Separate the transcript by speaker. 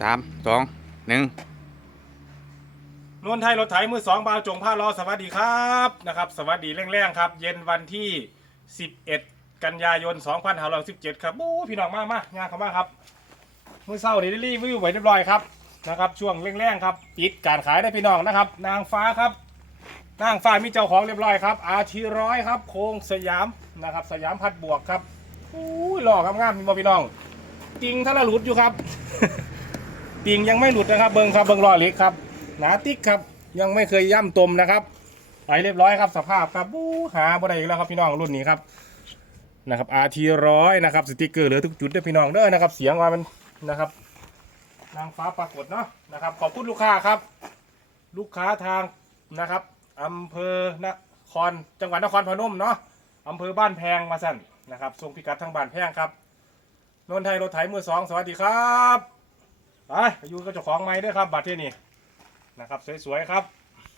Speaker 1: สามสองหนึ่ง
Speaker 2: นวลไทยรถไถมือสองบาวจงผ้ารอสวัสดีครับนะครับ สวัสดีแรงๆครับ เย็นวันที่ 11 กันยายน 2517 ครับโอ้พี่น้องมากมากงานเข้ามากครับมือเศร้านี่ได้รีวิวไว้เรียบร้อยครับนะครับช่วงแรงๆครับปิดการขายได้พี่น้องนะครับ นางฟ้าครับนางฟ้ามีเจ้าของเรียบร้อยครับอาทีร้อยครับ โคงสยามนะครับ สยามพัดบวกครับอู้หล่อครับงามมีบ่พี่น้องติงทะละหลุดอยู่ครับ ติงยังไม่หลุดนะครับ เบิงครับเบิงรอยเล็กครับ หนาติ๊กครับยังไม่เคยย่ำตมนะครับไปเรียบร้อยครับสภาพครับบู๊หาบ่ได้อีกแล้วครับพี่น้องรุ่นนี้ครับนะครับ RT ร้อยนะครับสติกเกอร์เหลือทุกจุดด้อพี่น้องเด้อนะครับเสียงว่ามันนะครับนางฟ้าปรากฏเนาะนะครับขอบคุณลูกค้าครับ ลูกค้าทางนะครับอำเภอนครจังหวัดนครพนมเนาะอำเภอบ้านแพงมาสั่นนะครับส่งพิกัดทางบ้านแพงครับนนทไทยรถไถมือสองสวัสดีครับ ไปอยู่กับเจ้าของไม้ด้วยครับบัตรที่นี่นะครับ สวยๆครับ